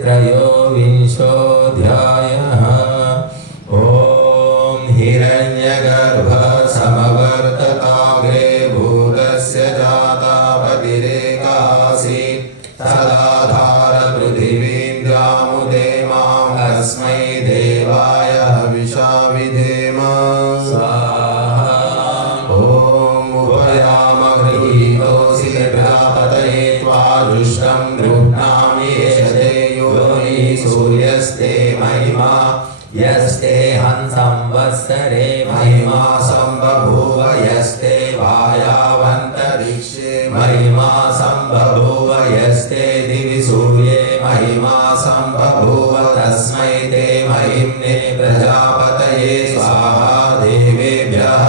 त्रयोविंशोऽध्यायः। ॐ हिरण्यगर्भ समवर्तताग्रे भूतस्य जातापतिरेकासीत् तदाधार पृथिवीं व्यामुदे मां तस्मै देवाय हविषा विधेम स्वाहा। ॐ उपयाम गृहीतोऽसि प्रजापतये त्वा जुष्टं गृह्णामि सूर्यस्ते महिमा यस्ते हंसंवत्सरे महिमा संबभूव यस्ते वायावन्तरिक्षे महिमा संबभूव यस्ते दिवि सूर्ये महिमा संबभूव तस्मै ते महिम्ने प्रजापतये स्वाहा। देवेभ्यः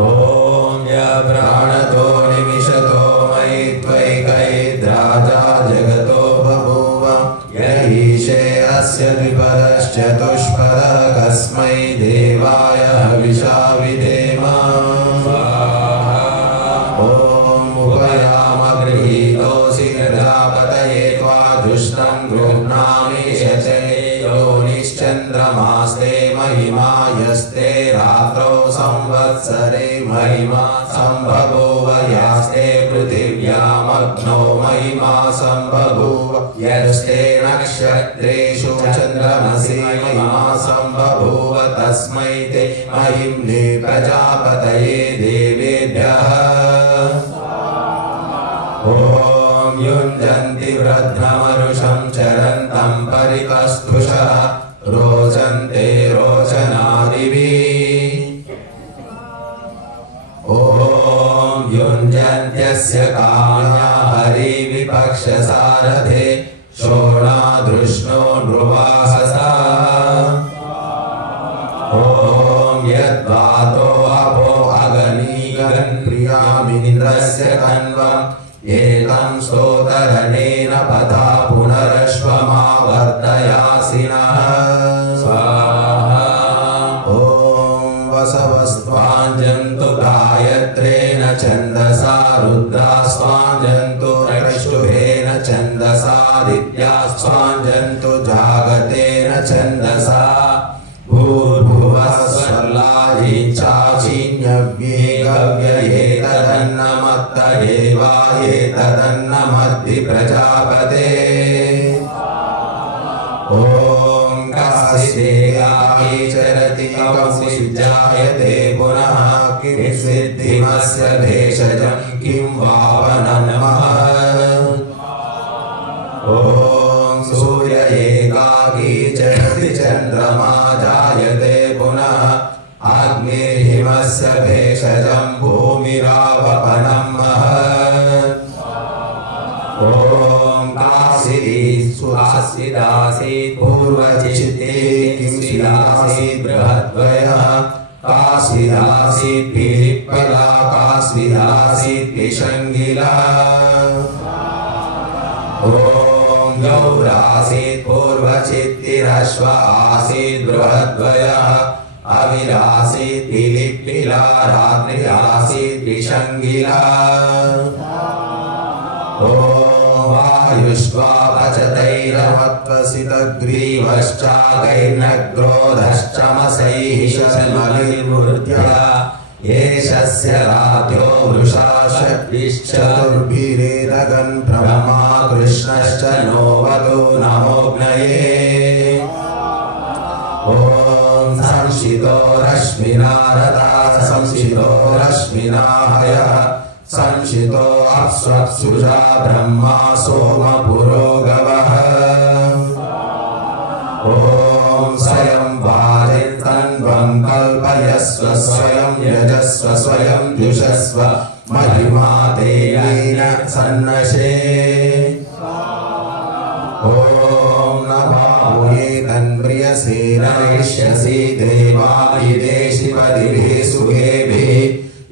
ॐ यप्राणतो निमिषतो मयि त्वैकैद्राजा जगतो ईशे अस्य द्विपदश्चतुष्पदः कस्मै देवाय हविषा विधेम स्वाहा। ॐ उपयाम गृहीतोऽसि प्रजापतये त्वा जुष्टं गृह्णामि योनिश्चन्द्रमास्ते महिमा यस्ते रात्रौ संवत्सरे महिमा संबभूव यास्ते पृथिव्यामग्नौ महिमा संबभूव यस्ते नक्षत्रेषु चन्द्रमसि महिमा संबभूव तस्मै ते महिम्ने प्रजापतये देवेभ्यः ॐ युञ्जन्ति वृद्धमरुषं चरन्तं परिकस्तुषः रोचन्ते रोचनादिभिः। ॐ युञ्जन्त्यस्य काम्या हरिविपक्षसारथे शोणादृष्णो नृवाससा। ॐ यद्वातो अपो अगनीगन् प्रियामिन्द्रस्य कन्वम् एतं स्तोतरणेन पथा पुनरश्वमावर्तयासिनः स्वाहा। ॐ वसवस्त्वाञ्जन्तु गायत्रेण छन्दसा रुद्रास्त्वाञ्जन्तु रक्षुभेन छन्दसादित्यास्त्वाञ्जन्तु जागतेन छन्दसा भूर्भुवः स्वर्लायीच्छाचीन्यव्येगव्ययेतदन्नमत्त एवायेतदन्नमद्धि प्रजापते। ॐ कास्येयाहि चरति कंसिज्जायते पुनः किं सिद्धिमस्य भेषजं किं वावनं महत्। ॐ सूर्य एकाकी चरति चन्द्रमा जायते पुनः अग्निर्हिमस्य भेषजं भूमिरावपनं महत्। ॐ काशीदासीत् पूर्वचित्ते किंसिदासीत् बृहद्वयः काशीदासीत् पिलिप्पला काशीदासीत् पिशङ्गिला। ॐ गौरासीत् पूर्वचित्तिरश्व आसीत् बृहद्वयः अविरासीत् पिलिप्पिला रात्रिरासीत् पिशङ्गिला। ॐ वायुष्वापचतैरवत्वसितग्रीवश्चागैर्नग्रोधश्चमसैः शमलिर्मूर्ध्या एषस्य रात्यो वृषा षट्भिश्चतुर्भिरेदगन् ब्रह्मा कृष्णश्च नो वदो नमोऽग्नये। ॐ संशितो रश्मिना रथः संशितो रश्मिना हयः संशितो अप्स्वप्सुषा ब्रह्मा सोमपुरो गवः। ॐ स्वयं वाजितन्वं कल्पयस्व स्वयं यजस्व स्वयं जुषस्व महिमा तेन सन्नशे। ॐ न भावये तन्प्रियसे नरिष्यसि देवायिदे शिवदिभिः सुखेभिः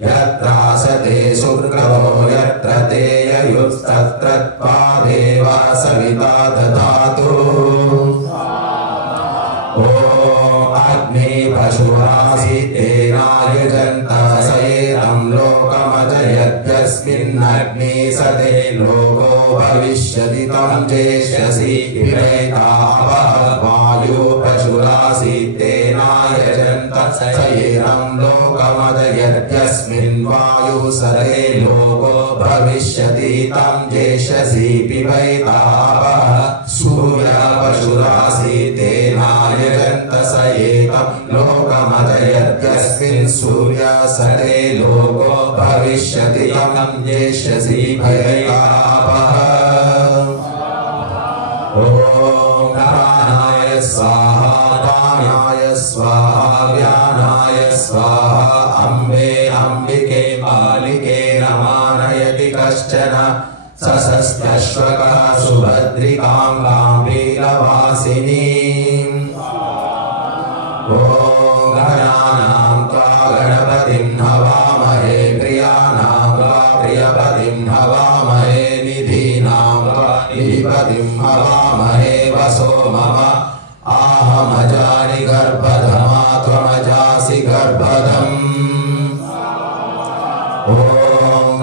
यत्रासते शुक्रो यत्र ते ययुस्तत्र त्वा देवा सविता दधातु। ॐ अग्ने पशुरासीतेनायुजन्तः स एतं लोकमजयद्यस्मिन्नग्ने सते लोको भविष्यति तं जेष्यसि विवेकापः वायु पशुरासि तेनायजन्त स एनं लोकमदयद्यस्मिन् वायु सदे लोको भविष्यति तं जेष्यसि विवेकापः सूर्य पशुरासि तेनायजन्त स एनं लोकमदयद्यस्मिन् सूर्य सदे लोको भविष्यति तं जेष्यसि विवेकापः ॐ प्राणाय स्वाहा प्राणाय स्वाहा व्यानाय स्वाहा अम्बे अम्बिके बालिके नमानयति कश्चन सशस्त्रश्वकः सुभद्रिकां गाम्भीरवासिनीम् ॐ गणानां त्वा गणपतिं हवामहे प्रियाणां त्वा प्रियपतिं हवामहे निधीनां त्वा निधिपतिं हवामहे वसो मम आहमजानि गर्भधमा त्वमजासि गर्भधम् ॐ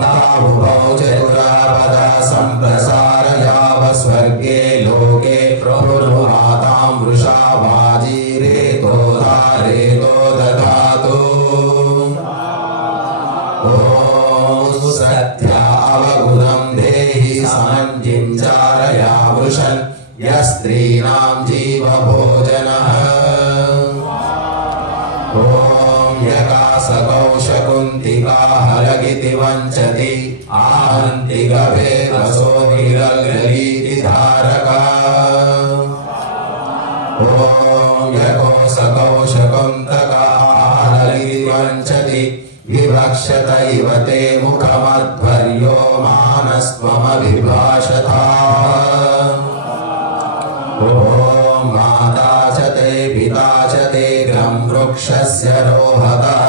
तावुभौ चतुरापदा सम्प्रसारयाव स्वर्गे लोके प्रोनुवातां वृषा वाजीरेतो धारेतो दधातु ॐ सत्यावगुणं देहि समञ्जिं चारयावृषन् यस्त्रीणां जीवभोजनः ॐ यकासकौशकुन्तिका हलगिति वञ्चति आहन्ति गवे रसो निरगलीति धारका ॐ यकोसकौशकुन्तका हलगिति वञ्चति विभक्षत इव ते मुखमध्वर्यो मानस्त्वमभिभाषता ॐ माता च ते पिता च ते ग्रं वृक्षस्य रोहतः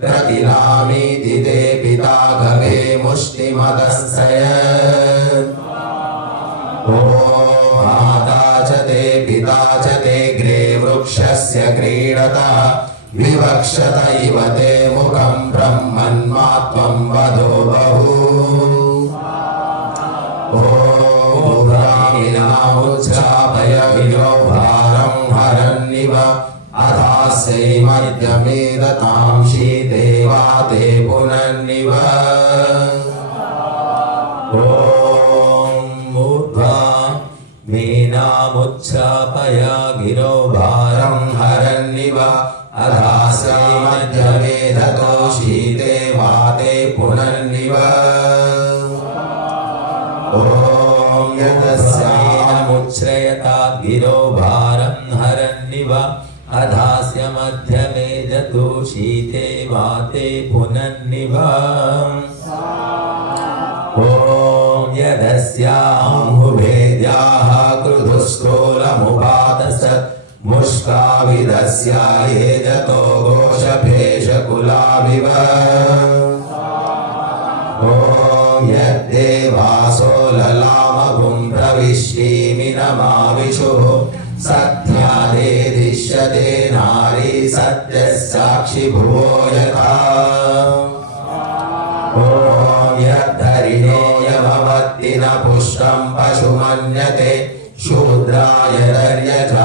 प्रतिलामीति ते पिता गवे मुष्टिमदස්සयत् ॐ माता च ते पिता च ते ग्रे वृक्षस्य क्रीडतः विवक्षत इव ते मुखं ब्रह्मन्मात्वं वदो बहु ोच्चापय गिरो भारं हरन्निव अधास्यै मध्यमेदतां शीदेवा ते पुनन्निव ॐ ऊर्ध्वा मीनामुच्चापय गिरो भारं हरन्निव अधास्यै मध्यमेदतो शीदेवा ते पुनन्निव ॐ यदस्यामुच्छ्रयता गिरो भारं हरन्निव अधास्य मध्यमे जतु शीते वाते पुनन्निव ॐ यदस्याम्बुभेद्याः कृधुस्थूलमुपादसत् मुष्काविदस्या ये जतो घोषभेषकुलाविव ॐ यद्देवासो ललामगुं प्रविश्येमिनमाविशुः सत्यादेदिश्यते नारी सत्यस्साक्षि भुवो यथा ॐ यद्धरिणो यमवत्ति न पुष्टं पशुमन्यते शूद्राय दर्यचाराणपोषाय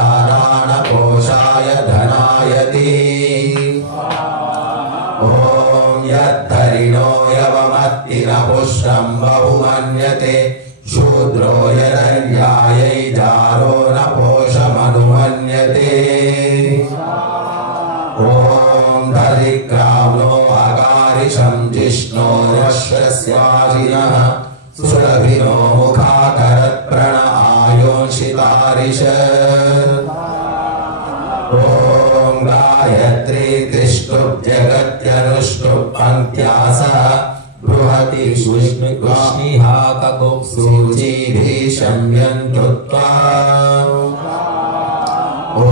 धनायति ॐ यद्धरिणो यवमत्ति न पुष्टं बहुमन्यते शूद्रो यदर्यायै जारो न पोषमनुमन्यते ॐ दधिक्राम्नो अकारिशं जिष्णो यश्वस्याजिनः सुरभिनो मुखाकरत्प्रण आयोषितारिष ॐ गायत्री तिष्ठुप् जगत्यनुष्ठुप् पङ्क्त्यासः बृहति विष्णुकृष्णिहा ककुप्सूचिभिः शम्यन्तु त्वा ॐ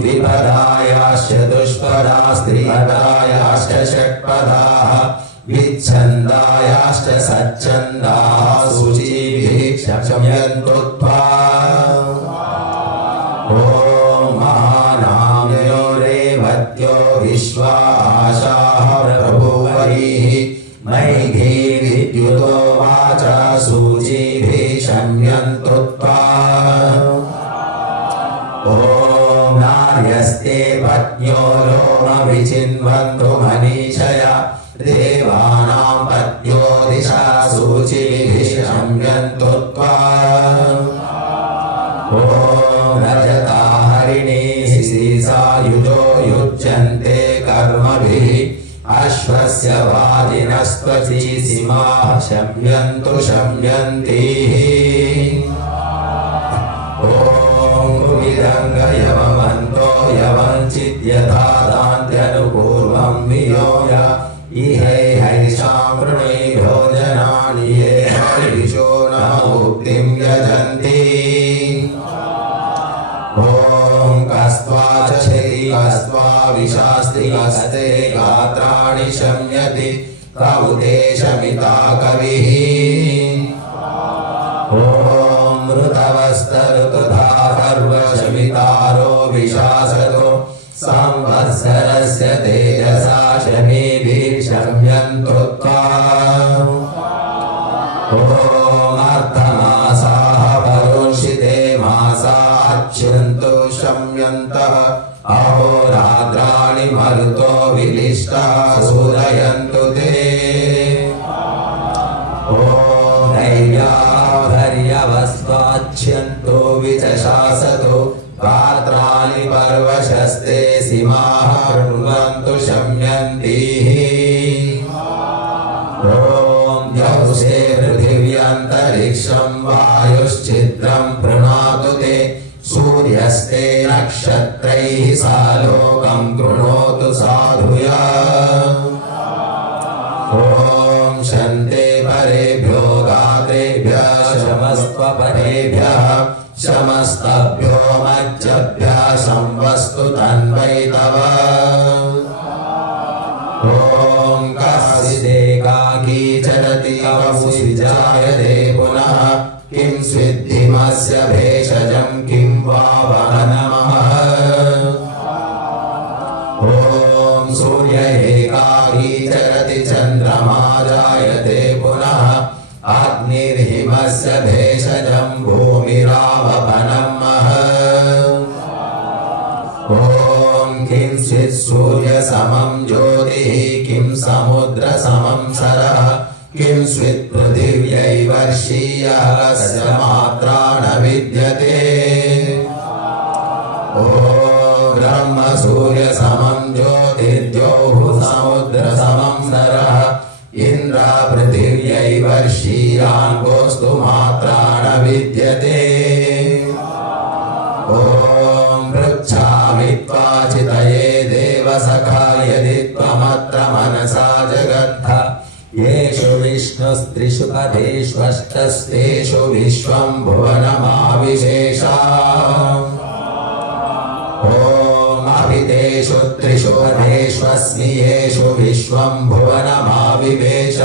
द्विपदायाश्च दुष्पदास्त्रिपदायाश्च षट्पदाः विच्छन्दायाश्च सच्छन्दाः शुचिभिः शम्यन्तु त्वा ॐ महानाम्यो रेवत्यो विश्वाशाः प्रभुवैः मैघे विद्युतो वाचा शुचिभिः शम्यन्तु त्वा ॐ नार्यस्ते पत्न्यो लोमविचिन्वन्तु मनीषया देवानां पत्न्यो दिशा सूचिभिः शम्यन्तु त्वा ॐ रजता हरिणीः सीसायुजो युज्यन्ते कर्मभिः अश्वस्य वादिनस्त्वची सीमाः शम्यन्तु शम्यन्तीः ॐ विरङ्गयवमन्तो यवञ्चिद्यथा दान्त्यनुपूर्वं वियोय इहैहैषां वृणै भोजनानि ये हरिषो न मुक्तिं यजन्ति ॐ कस्त्वा च शरी कस्त्वा विशास्ति कस्ते गात्राणि शम्यति कौते शमिता कविः ॐ मृतवस्तऋतुधा सर्वशमितारो विशासतो संवत्सरस्य तेजसा शमीभिः शम्यन्तु त्वा ॐ अर्धमासाः परुषिते मासाच्यन्तु शम्यन्तः अहोरात्राणि मरुतो विलिष्टा सूरयन्तु ते ॐ नैव्याधर्यवस्त्वाच्यन्तो विचशासतो गात्राणि पर्वशस्ते सीमाः कृण्वन्तु शम्यन्तीः ॐ यौषे पृथिव्यन्तरिक्षं वायुश्चित्रं प्रणोतु ते सूर्यस्ते नक्षत्रैः सालोकं कृणोतु साधुया ॐ शन्ते परेभ्यो गात्रेभ्यः शमस्त्वपरेभ्यः शमस्तभ्यो मज्जभ्यः संवस्तु तन्वै तव ॐ कासिदेकाकी चरति कवुषिजायते पुनः किं स्विद्धिमस्य भेषजं किं वा वहनमः ॐ सूर्य एकाकी चरति चन्द्रमा जायते पुनः अग्निर्हिमस्य भेषजं भूमिरावपनं ॐ किंचित् सूर्यसमं ज्योतिः किं समुद्रसमं सरः किं स्वित् पृथिव्यै वर्षीयः कस्य मात्रा न विद्यते ॐ ब्रह्म सूर्यसमं ज्योतिर्द्योः समुद्रसमं सरः इन्द्र पृथिव्यै वर्षीयाङ्गोऽस्तु मात्रा न विद्यते ॐ पृच्छामि त्वाचितये देवसखा यदि त्वमत्र मनसा जगद्ध येषु विष्णुस्त्रिषु पदेष्वष्टस्तेषु विश्वं भुवनमाविशेषा ॐ अभितेषु त्रिषु पदेष्वस्मि येषु विश्वं भुवनमाविवेश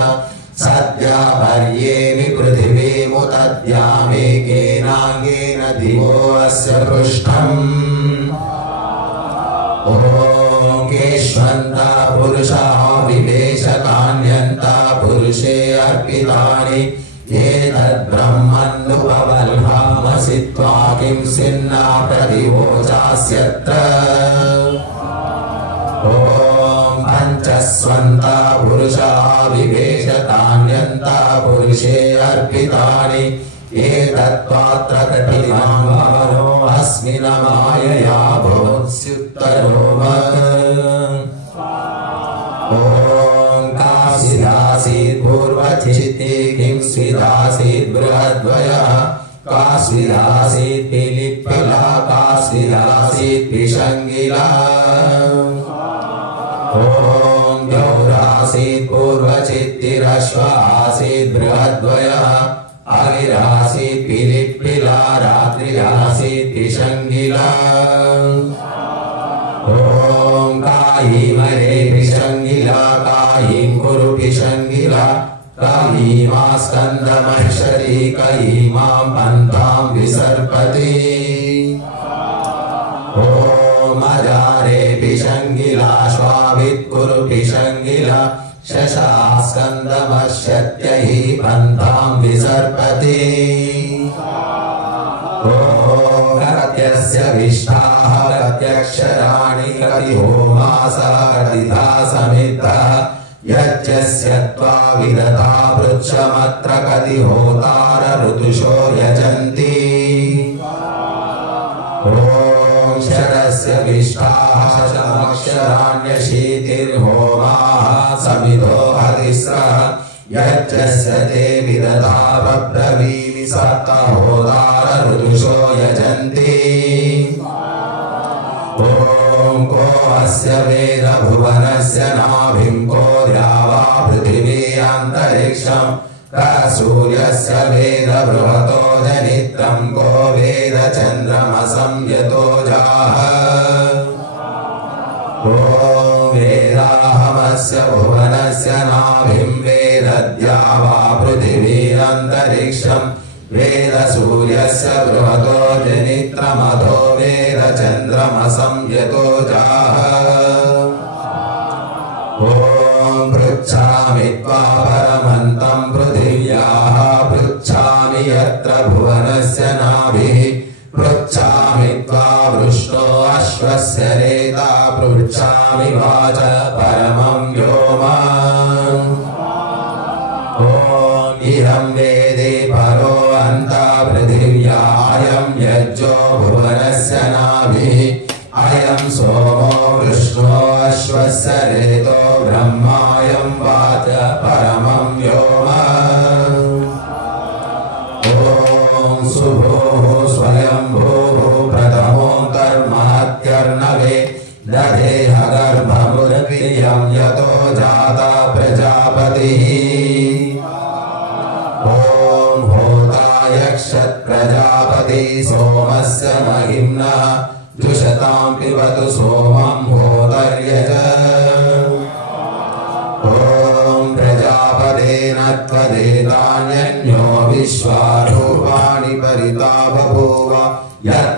सद्या पर्येमि पृथिवीमुतद्यामेकेनाङ्गेन दिवो अस्य पृष्ठम् ॐ केष्वन्ता पुरुषाः विवेशकान्यन्ता पुरुषे अर्पितानि एतद्ब्रह्मन्नुपवल्हामसि त्वा किं सिन्ना प्रतिवोचास्यत्र ॐ पञ्चस्वन्ता पुरुषाः विवेशतान्यन्ता पुरुषे अर्पितानि एतत्पात्र कटिमानो अस्मिन् मायया भवत्स्युत्तरो ॐ कासिदासीत् पूर्वचित्ते किं स्विदासीत् बृहद्वयः कास्विदासीत् पिलिप्पिला कास्विदासीत् पिशङ्गिला ॐ गौरासीत् पूर्वचित्तिरश्व आसीत् बृहद्वयः अगिरासीत् पिलिप्पिला रात्रिरासीत् पिशङ्गिला ॐ कायीमरे पिशङ्गिला कायीं कुरु पिशङ्गिला कायीमा स्कन्दमह्षरी कयीमां पन्थां विसर्पति ॐ अजारे पिशङ्गिला श्वावित्कुरु पिशङ्गिला शशास्कन्दमश्यत्यै पन्थां विसर्पति क्षरस्य विष्ठाः प्रत्यक्षराणि कति होमासः कटिधा समिद्धः यज्ञस्य त्वा विदधा पृच्छमत्र कति होतार ऋतुषो यजन्ति ॐ क्षरस्य विष्ठाः शतमक्षराण्यशीतिर्होमाः समिधो हतिस्रः यज्ञस्य ते विदधा बब्रवीमि सप्तहोतार ऋतुषो यजन्ति ॐ को अस्य वेद भुवनस्य नाभिं को द्यावा पृथिवी अन्तरिक्षं क सूर्यस्य वेद बृहतो जनित्रं को वेद चन्द्रमसं यतोजाः ॐ वेदाहमस्य भुवनस्य नाभिं वेद द्यावा पृथिवी अन्तरिक्षं वेद सूर्यस्य बृहतो जनित्रमधो वेद चन्द्रमसं यतोजाः ॐ पृच्छामि त्वा परमन्तं पृथिव्याः पृच्छामि यत्र भुवनस्य नाभिः पृच्छामि त्वा वृष्णो अश्वस्य रेता पृच्छामि वाच परमं व्योमम् ॐ इदं वेदे परो अन्तः पृथिव्यायं यज्ञो भुवनस्य नाभिः अयं सोमो वृष्णो अश्वस्य रेतो ब्रह्मायं वाच परमं व्योमम् ॐ शुभोः स्वयंभूः प्रथमोऽन्तर्महत्यर्णवे दधेह गर्भमुदप्रियं यतो जाता प्रजापतिः ॐ होतायक्षत् प्रजापति सोमस्य महिम्नः जुषतां पिबतु सोमं होतर्यज ॐ प्रजापतेन त्वदेतान्यन्यो विश्वारूपाणि परिता बभूव यत्